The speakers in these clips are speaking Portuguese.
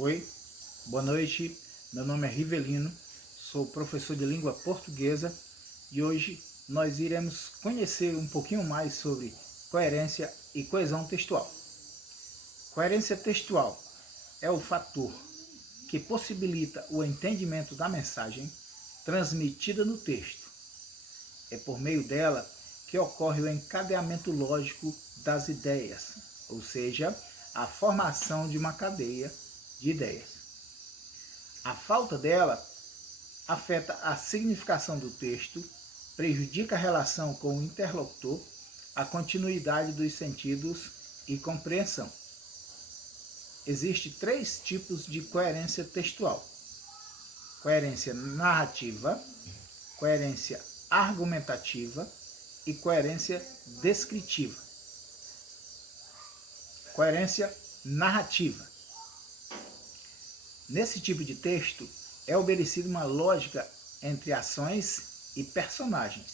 Oi, boa noite, meu nome é Rivelino, sou professor de língua portuguesa e hoje nós iremos conhecer um pouquinho mais sobre coerência e coesão textual. Coerência textual é o fator que possibilita o entendimento da mensagem transmitida no texto. É por meio dela que ocorre o encadeamento lógico das ideias, ou seja, a formação de uma cadeia de ideias. A falta dela afeta a significação do texto, prejudica a relação com o interlocutor, a continuidade dos sentidos e compreensão. Existem 3 tipos de coerência textual: coerência narrativa, coerência argumentativa e coerência descritiva. Coerência narrativa. Nesse tipo de texto, é oberecida uma lógica entre ações e personagens.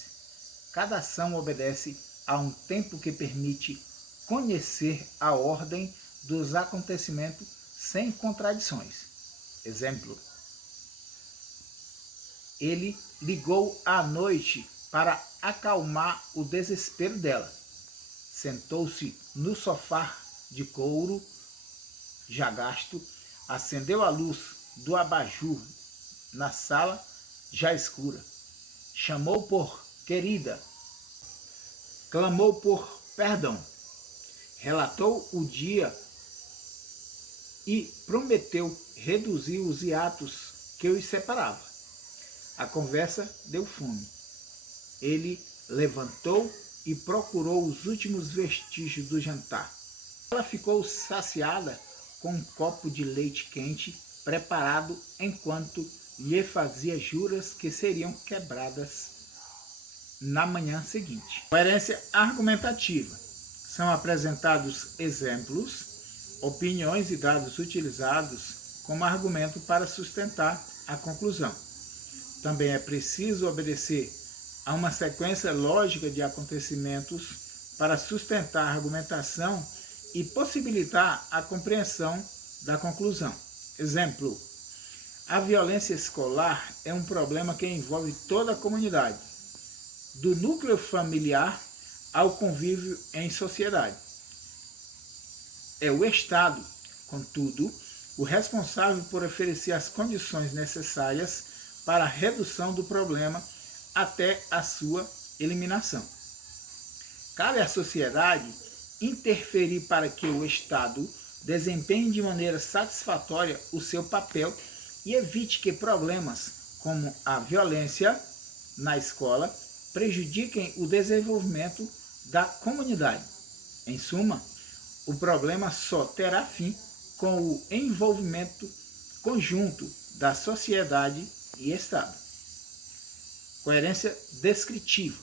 Cada ação obedece a um tempo que permite conhecer a ordem dos acontecimentos sem contradições. Exemplo: ele ligou à noite para acalmar o desespero dela. Sentou-se no sofá de couro já gasto, acendeu a luz do abajur na sala já escura. Chamou por querida, clamou por perdão, relatou o dia e prometeu reduzir os hiatos que os separava. A conversa deu fome. Ele levantou e procurou os últimos vestígios do jantar. Ela ficou saciada com um copo de leite quente preparado enquanto lhe fazia juras que seriam quebradas na manhã seguinte. Coerência argumentativa. São apresentados exemplos, opiniões e dados utilizados como argumento para sustentar a conclusão. Também é preciso obedecer a uma sequência lógica de acontecimentos para sustentar a argumentação e possibilitar a compreensão da conclusão. Exemplo: a violência escolar é um problema que envolve toda a comunidade, do núcleo familiar ao convívio em sociedade. É o Estado, contudo, o responsável por oferecer as condições necessárias para a redução do problema até a sua eliminação. Cabe à sociedade interferir para que o Estado desempenhe de maneira satisfatória o seu papel e evite que problemas como a violência na escola prejudiquem o desenvolvimento da comunidade. Em suma, o problema só terá fim com o envolvimento conjunto da sociedade e Estado. Coerência descritiva.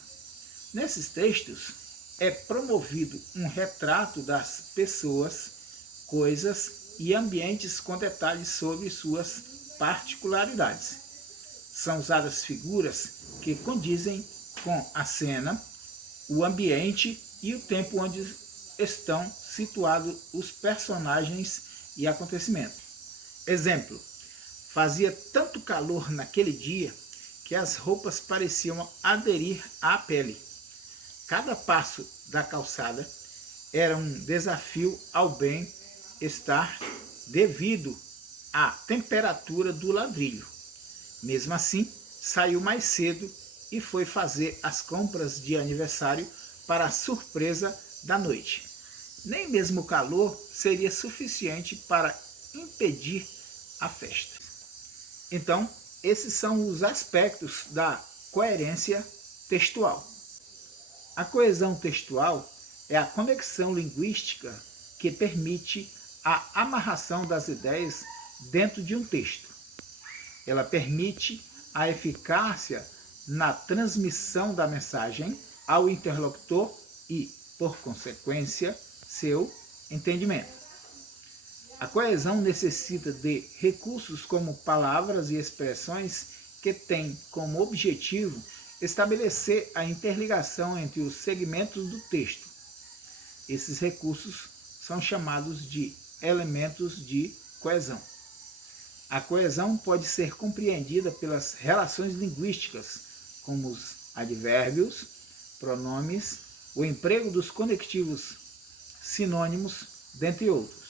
Nesses textos, é promovido um retrato das pessoas, coisas e ambientes com detalhes sobre suas particularidades. São usadas figuras que condizem com a cena, o ambiente e o tempo onde estão situados os personagens e acontecimentos. Exemplo: fazia tanto calor naquele dia que as roupas pareciam aderir à pele. Cada passo da calçada era um desafio ao bem-estar devido à temperatura do ladrilho. Mesmo assim, saiu mais cedo e foi fazer as compras de aniversário para a surpresa da noite. Nem mesmo o calor seria suficiente para impedir a festa. Então, esses são os aspectos da coerência textual. A coesão textual é a conexão linguística que permite a amarração das ideias dentro de um texto. Ela permite a eficácia na transmissão da mensagem ao interlocutor e, por consequência, seu entendimento. A coesão necessita de recursos como palavras e expressões que têm como objetivo estabelecer a interligação entre os segmentos do texto. Esses recursos são chamados de elementos de coesão. A coesão pode ser compreendida pelas relações linguísticas, como os advérbios, pronomes, o emprego dos conectivos sinônimos, dentre outros,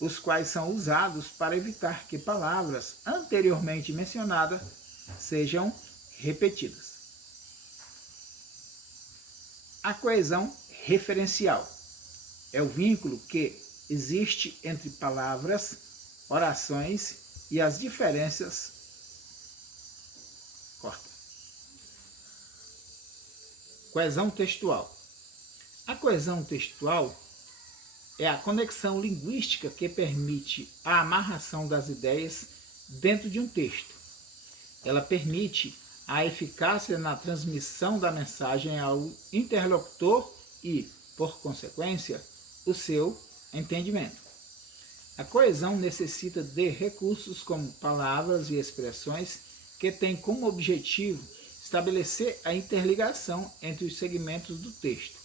os quais são usados para evitar que palavras anteriormente mencionadas sejam repetidas. A coesão referencial é o vínculo que existe entre palavras, orações e as diferenças. Coesão textual. A coesão textual é a conexão linguística que permite a amarração das ideias dentro de um texto. Ela permite a eficácia na transmissão da mensagem ao interlocutor e, por consequência, o seu entendimento. A coesão necessita de recursos como palavras e expressões que têm como objetivo estabelecer a interligação entre os segmentos do texto.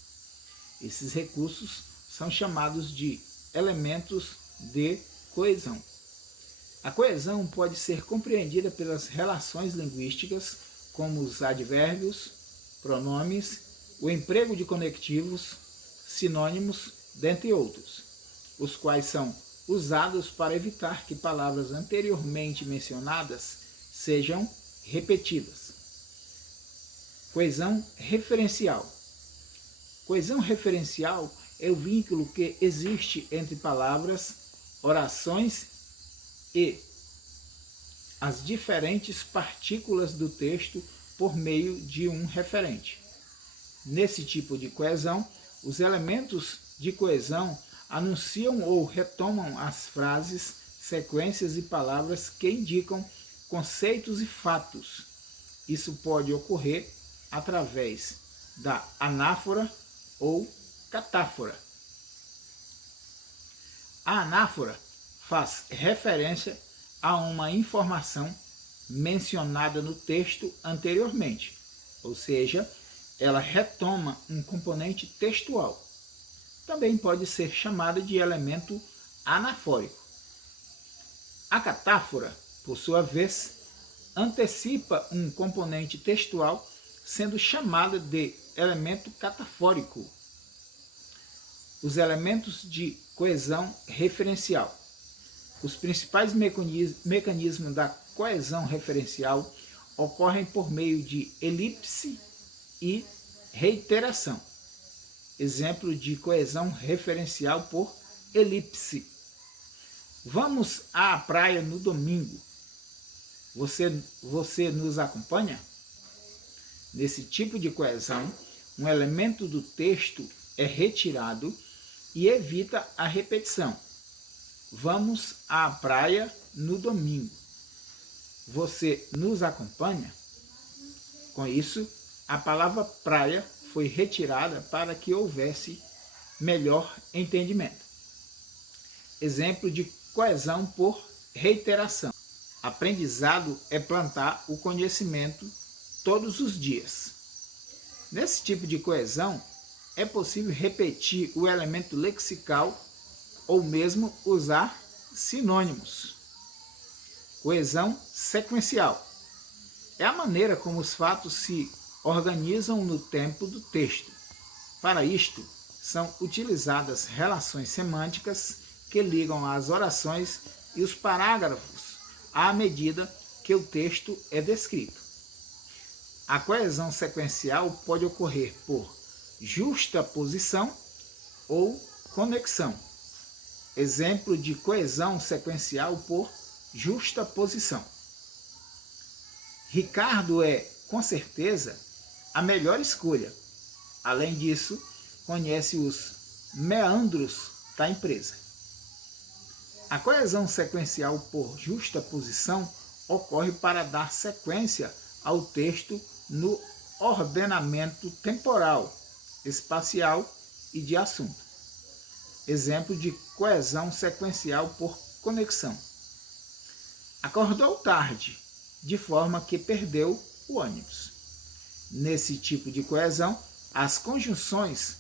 Esses recursos são chamados de elementos de coesão. A coesão pode ser compreendida pelas relações linguísticas, como os advérbios, pronomes, o emprego de conectivos, sinônimos, dentre outros, os quais são usados para evitar que palavras anteriormente mencionadas sejam repetidas. Coesão referencial. Coesão referencial é o vínculo que existe entre palavras, orações e as diferentes partículas do texto por meio de um referente. Nesse tipo de coesão, os elementos de coesão anunciam ou retomam as frases, sequências e palavras que indicam conceitos e fatos. Isso pode ocorrer através da anáfora ou catáfora. A anáfora faz referência a uma informação mencionada no texto anteriormente, ou seja, ela retoma um componente textual. Também pode ser chamada de elemento anafórico. A catáfora, por sua vez, antecipa um componente textual, sendo chamada de elemento catafórico. Os elementos de coesão referencial. Os principais mecanismos da coesão referencial ocorrem por meio de elipse e reiteração. Exemplo de coesão referencial por elipse. Vamos à praia no domingo. Você nos acompanha? Nesse tipo de coesão, um elemento do texto é retirado e evita a repetição. Vamos à praia no domingo. Você nos acompanha? Com isso, a palavra praia foi retirada para que houvesse melhor entendimento. Exemplo de coesão por reiteração. Aprendizado é plantar o conhecimento todos os dias. Nesse tipo de coesão, é possível repetir o elemento lexical ou mesmo usar sinônimos. Coesão sequencial é a maneira como os fatos se organizam no tempo do texto. Para isto, são utilizadas relações semânticas que ligam as orações e os parágrafos à medida que o texto é descrito. A coesão sequencial pode ocorrer por justaposição ou conexão. Exemplo de coesão sequencial por justaposição. Ricardo é, com certeza, a melhor escolha. Além disso, conhece os meandros da empresa. A coesão sequencial por justaposição ocorre para dar sequência ao texto no ordenamento temporal, espacial e de assunto. Exemplo de coesão sequencial por conexão. Acordou tarde, de forma que perdeu o ônibus. Nesse tipo de coesão, as conjunções,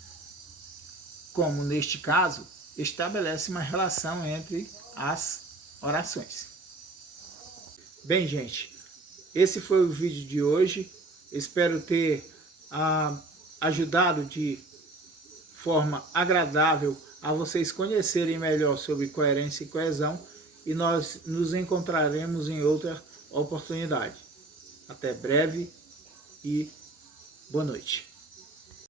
como neste caso, estabelecem uma relação entre as orações. Bem, gente, esse foi o vídeo de hoje. Espero ter ajudado de forma agradável a vocês conhecerem melhor sobre coerência e coesão, e nós nos encontraremos em outra oportunidade. Até breve e boa noite.